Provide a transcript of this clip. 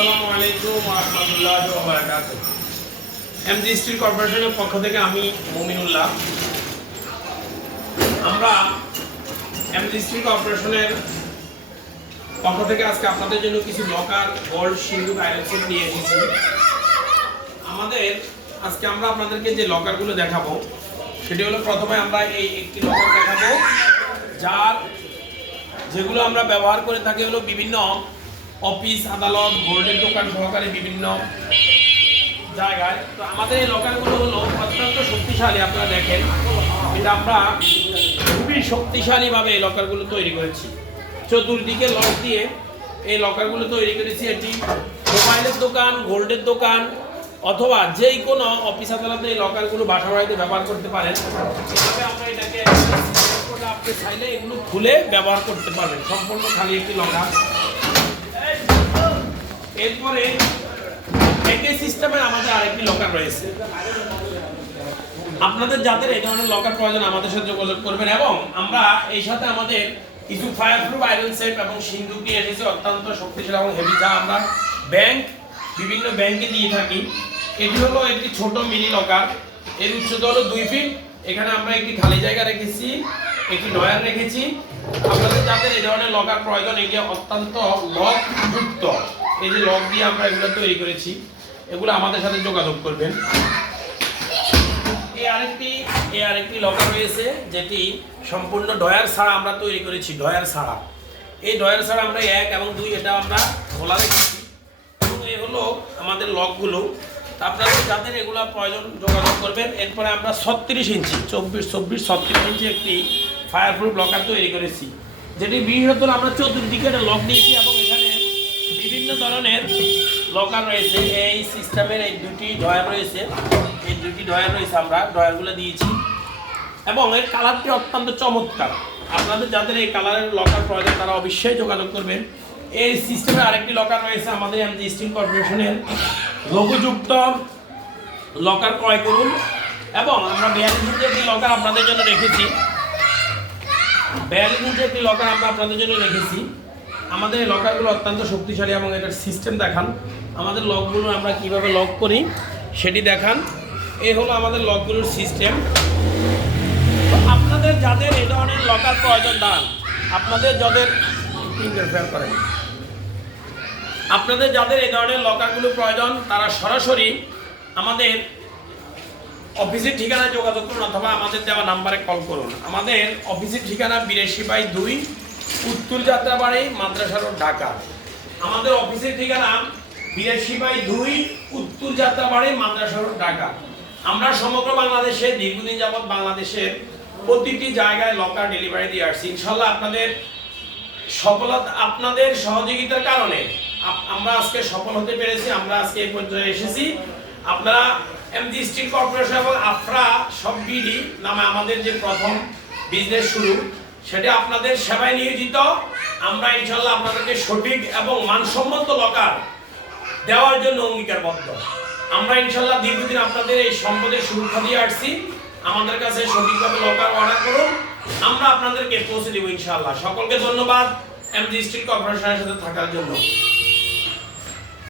আসসালামু আলাইকুম ওয়া রাহমাতুল্লাহি ওয়া বারাকাতুহু। এমজি স্টিল কর্পোরেশনের পক্ষ থেকে আমি মুমিনুল্লাহ। আমরা এমজি স্টিল কর্পোরেশনের পক্ষ থেকে আজকে আপনাদের জন্য কিছু লকার, গোল্ড, সিন্ধুক, আয়রন সেট নিয়ে এসেছি। আজকে আমরা আপনাদেরকে যে লকারগুলো দেখাবো সেটি হলো, প্রথমে আমরা এই একটি লকার দেখাবো যেগুলো আমরা ব্যবহার করে থাকি হলো বিভিন্ন অফিস, আদালত, গোল্ডের দোকান সহকারে বিভিন্ন জায়গায়। তো আমাদের এই লকারগুলো হলো অত্যন্ত শক্তিশালী। আপনারা দেখেন, এটা আমরা খুবই শক্তিশালীভাবে এই লকারগুলো তৈরি করেছি। চতুর্দিকে লক দিয়ে এই লকারগুলো তৈরি করেছি। এটি মোবাইলের দোকান, গোল্ডের দোকান অথবা যেই কোনো অফিস আদালতে এই লকারগুলো বাসা বাড়িতে ব্যবহার করতে পারেন। এভাবে আমরা এটাকে আপনি চাইলে এগুলো খুলে ব্যবহার করতে পারবেন। সম্পূর্ণ খালি একটি লকার। এরপরে একই সিস্টেমে আমাদের আরেকটি লকার রয়েছে। আপনাদের যাদের এই ধরনের লকার প্রয়োজন আমাদের সাথে যোগাযোগ করবেন, এবং আমরা এই সাথে আমাদের কিছু ফায়ারপ্রুফ আয়রন সেট এবং সিন্ধুক নিয়ে এসেছি, অত্যন্ত শক্তিশালী এবং হেভি, যা আমরা বিভিন্ন ব্যাংকে দিয়ে থাকি। এটি হলো একটি ছোট মিনি লকার। এর উচ্চতা হলো 2 ফিট। এখানে আমরা একটি খালি জায়গা রেখেছি, একটি ডয়ার রেখেছি। আপনাদের যাদের এই ধরনের লকার প্রয়োজন, এটি অত্যন্ত লক যুক্ত, এই যে লক দিয়ে আমরা এগুলো তৈরি করেছি, এগুলো আমাদের সাথে যোগাযোগ করবেন। এই আরেকটি লকার রয়েছে, যেটি সম্পূর্ণ ডয়ার ছাড়া আমরা তৈরি করেছি। ডয়ার ছাড়া, এই ডয়ার ছাড়া আমরা 1 এবং 2 এটা আমরা খোলা রেখেছি। এবং এই হলো আমাদের লকগুলো। আপনাদের যাদের এগুলো প্রয়োজন যোগাযোগ করবেন। এরপরে আমরা 36 ইঞ্চি 36 ইঞ্চি একটি ফায়ারপ্রুফ লকার তৈরি করেছি, যেটি বৃহত্তর আমরা চতুর্দিকে লক দিয়েছি, এবং এখানে বিভিন্ন ধরনের লকার রয়েছে। এই সিস্টেমের এই দুটি ডয়ার রয়েছে, আমরা ডয়ারগুলো দিয়েছি, এবং এর কালারটি অত্যন্ত চমৎকার। আপনাদের যাদের এই কালারের লকার প্রয়োজন তারা অবশ্যই যোগাযোগ করবেন। এই সিস্টেমে আরেকটি লকার রয়েছে, আমাদের এমজি স্টিল কর্পোরেশনের লোগোযুক্ত লকার ক্রয় করুন। এবং আমরা 42 ইঞ্চি একটি লকার আপনাদের জন্য রেখেছি। 42 ইঞ্চি একটি লকার আমরা আপনাদের জন্য রেখেছি। আমাদের এই লকারগুলো অত্যন্ত শক্তিশালী, এবং এটার সিস্টেম দেখান। আমাদের লকগুলো আমরা কিভাবে লক করি সেটি দেখান। এই হলো আমাদের লকগুলোর সিস্টেম। আপনাদের যাদের এই ধরনের লকার প্রয়োজন আপনাদের যাদের এই ধরনের লকারগুলো প্রয়োজন, তারা সরাসরি আমাদের অফিসের ঠিকানায় যোগাযোগ করুন, অথবা আমাদের দেওয়া নাম্বারে কল করুন। আমাদের অফিসের ঠিকানা 82/2 উত্তর যাত্রাবাড়ি, মাদ্রাসা রোড, ঢাকা। আমাদের অফিসের ঠিকানা 82/2 উত্তর যাত্রাবাড়ি, মাদ্রাসা রোড, ঢাকা। আমরা সমগ্র বাংলাদেশে দীর্ঘদিন যাবৎ বাংলাদেশের প্রতিটি জায়গায় লকার ডেলিভারি দিয়ে আসছি। ইনশাল্লাহ আপনাদের সহযোগিতার কারণে আমরা আজকে সফল হতে পেরেছি। আমরা আজকে এই পর্যায়ে এসেছি। আপনারা এমজি স্টিল কর্পোরেশন এবং আফরা সব বিডি নামে আমাদের যে প্রথম বিজনেস শুরু, সেটা আপনাদের সেবায় নিয়োজিত। আমরা ইনশাল্লাহ আপনাদেরকে সঠিক এবং মানসম্মত লকার দেওয়ার জন্য অঙ্গীকারবদ্ধ। আমরা ইনশাল্লাহ দীর্ঘদিন আপনাদের এই সম্পদের সুরক্ষা দিয়ে আসছি। আমাদের কাছে সঠিকভাবে লকার অর্ডার করুন, আমরা আপনাদেরকে পৌঁছে দেব ইনশাল্লাহ। সকলকে ধন্যবাদ এমজি স্টিল কর্পোরেশনের সাথে থাকার জন্য।